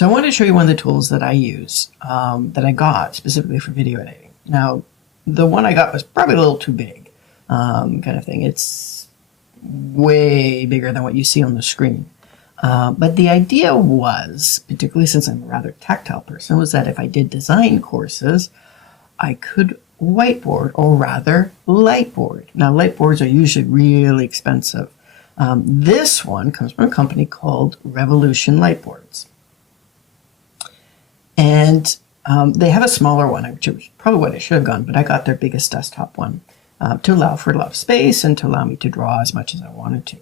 So I wanted to show you one of the tools that I use, that I got specifically for video editing. Now, the one I got was probably a little too big, kind of thing. It's way bigger than what you see on the screen. But the idea was, particularly since I'm a rather tactile person, was that if I did design courses, I could whiteboard, or rather lightboard. Now, lightboards are usually really expensive. This one comes from a company called Revolution Lightboards. And they have a smaller one, which is probably what I should have gone, but I got their biggest desktop one to allow for a lot of space and to allow me to draw as much as I wanted to.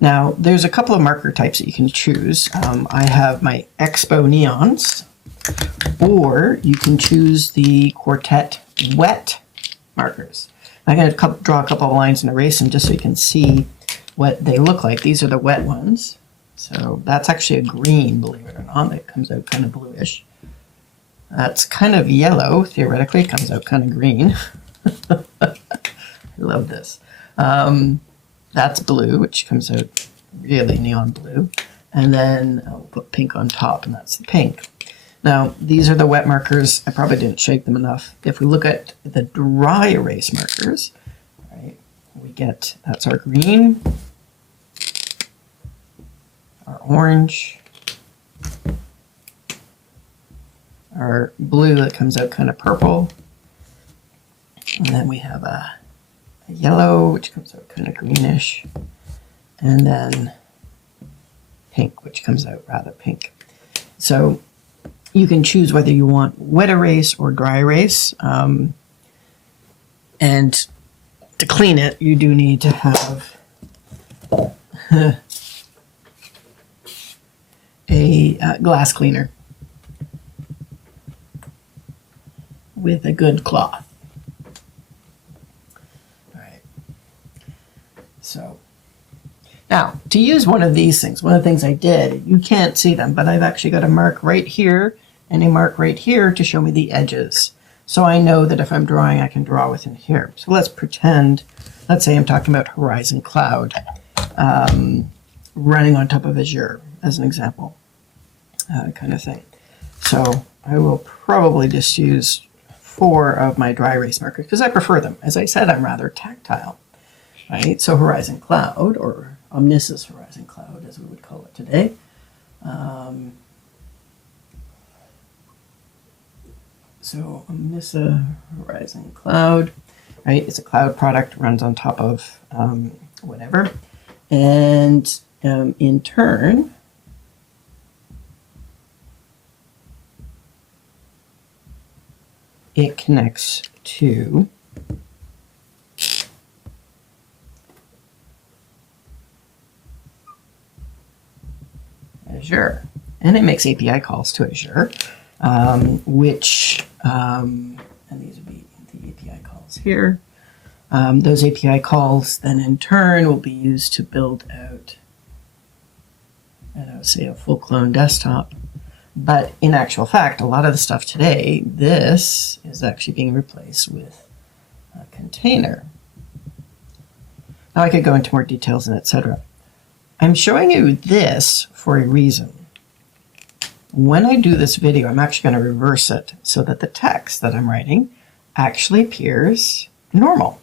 Now, there's a couple of marker types that you can choose. I have my Expo Neons, or you can choose the Quartet Wet markers. I'm going to draw a couple of lines and erase them just so you can see what they look like. These are the wet ones. So that's actually a green, believe it or not. It comes out kind of bluish. That's kind of yellow. Theoretically, it comes out kind of green. I love this. That's blue, which comes out really neon blue. And then I'll put pink on top, and that's the pink. Now, these are the wet markers. I probably didn't shake them enough. If we look at the dry erase markers, right, we get, that's our green, our orange, our blue that comes out kind of purple, and then we have a yellow, which comes out kind of greenish, and then pink, which comes out rather pink. So you can choose whether you want wet erase or dry erase. And to clean it, you do need to have a glass cleaner with a good cloth. All right. So now, to use one of these things, one of the things I did, you can't see them, but I've actually got a mark right here and a mark right here to show me the edges. So I know that if I'm drawing, I can draw within here. So let's pretend, let's say I'm talking about horizon cloud running on top of Azure, as an example, kind of thing. So I will probably just use 4 of my dry erase markers because I prefer them. As I said, I'm rather tactile, right? So horizon cloud, or omniscient horizon cloud, as we would call it today. So omniscient horizon cloud, right? It's a cloud product, runs on top of whatever. And in turn, it connects to Azure, and it makes API calls to Azure, which, and these would be the API calls here. Those API calls then in turn will be used to build out, say, a full clone desktop. But in actual fact, a lot of the stuff today, this is actually being replaced with a container. Now I could go into more details and etc. I'm showing you this for a reason. When I do this video, I'm actually going to reverse it so that the text that I'm writing actually appears normal,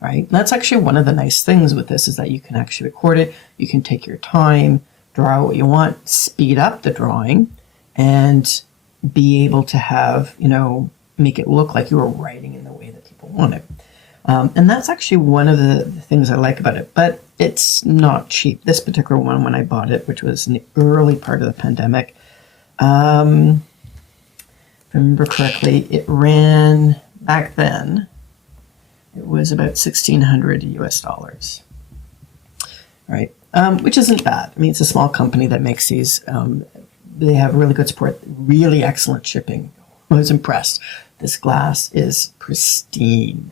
right? That's actually one of the nice things with this, is that you can actually record it. You can take your time, draw what you want, speed up the drawing, and be able to have, make it look like you were writing in the way that people want it. And that's actually one of the things I like about it, but it's not cheap. This particular one, when I bought it, which was in the early part of the pandemic, if I remember correctly, it ran, back then, it was about $1,600 US, right? Which isn't bad. I mean, it's a small company that makes these. They have really good support, really excellent shipping. I was impressed. This glass is pristine,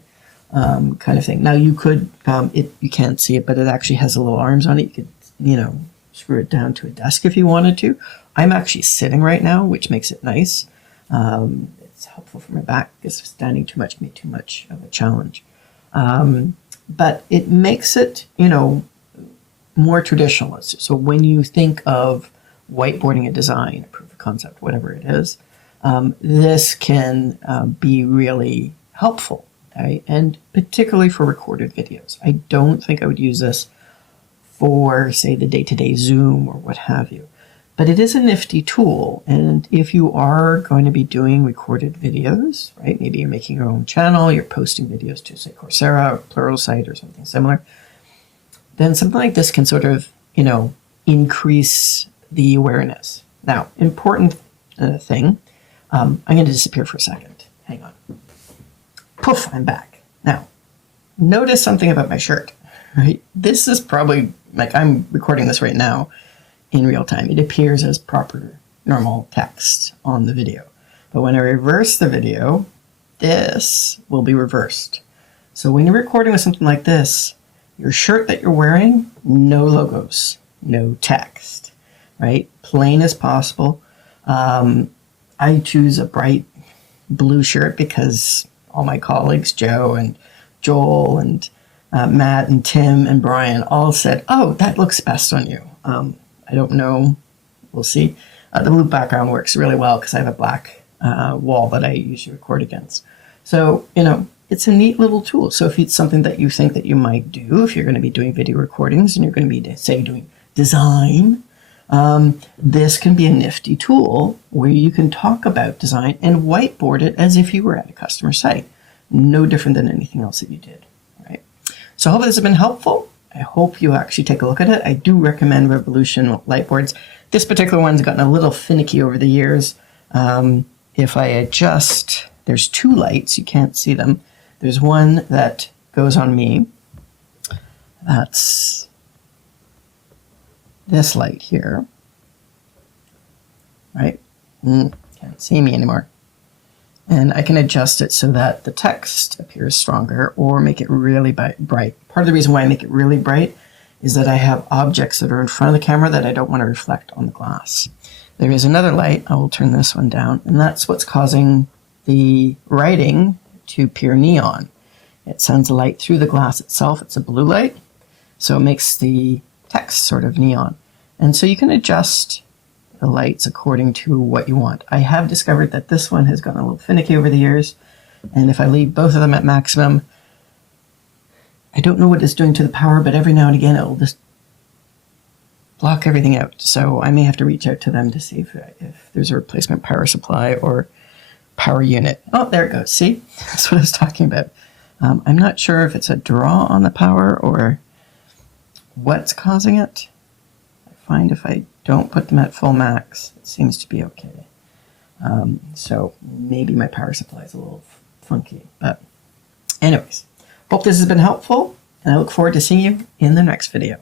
kind of thing. Now you could, you can't see it, but it actually has little arms on it. You could, screw it down to a desk if you wanted to. I'm actually sitting right now, which makes it nice. It's helpful for my back because standing too much can be too much of a challenge. But it makes it, more traditional. So when you think of whiteboarding a design, a proof of concept, whatever it is, this can be really helpful, right? And particularly for recorded videos. I don't think I would use this for, say, the day-to-day Zoom or what have you. But it is a nifty tool, and if you are going to be doing recorded videos, right, maybe you're making your own channel, you're posting videos to, say, Coursera or Pluralsight or something similar, then something like this can sort of, increase the awareness. Now, important thing, I'm going to disappear for a second. Hang on. Poof, I'm back. Now, notice something about my shirt, right? This is probably, like, I'm recording this right now in real time. It appears as proper, normal text on the video. But when I reverse the video, this will be reversed. So when you're recording with something like this, your shirt that you're wearing, no logos, no text, right? Plain as possible. I choose a bright blue shirt because all my colleagues, Joe and Joel and Matt and Tim and Brian all said, oh, that looks best on you. I don't know. We'll see. The blue background works really well because I have a black wall that I usually record against. So, it's a neat little tool. So if it's something that you think that you might do, if you're going to be doing video recordings and you're going to be, say, doing design, this can be a nifty tool where you can talk about design and whiteboard it as if you were at a customer site. No different than anything else that you did, right? So I hope this has been helpful. I hope you actually take a look at it. I do recommend Revolution Lightboards. This particular one's gotten a little finicky over the years. If I adjust, there's two lights, you can't see them. There's one that goes on me. That's this light here, right? Can't see me anymore. And I can adjust it so that the text appears stronger or make it really bright. Part of the reason why I make it really bright is that I have objects that are in front of the camera that I don't want to reflect on the glass. There is another light, I will turn this one down, and that's what's causing the writing to appear neon. It sends light through the glass itself. It's a blue light, so it makes the text sort of neon. And so you can adjust the lights according to what you want. I have discovered that this one has gotten a little finicky over the years, and if I leave both of them at maximum, I don't know what it's doing to the power, but every now and again it will just block everything out. So I may have to reach out to them to see if there's a replacement power supply or power unit. Oh, there it goes. See? That's what I was talking about. I'm not sure if it's a draw on the power or what's causing it. I find if I don't put them at full max, it seems to be okay. So maybe my power supply is a little funky. But anyways, hope this has been helpful, and I look forward to seeing you in the next video.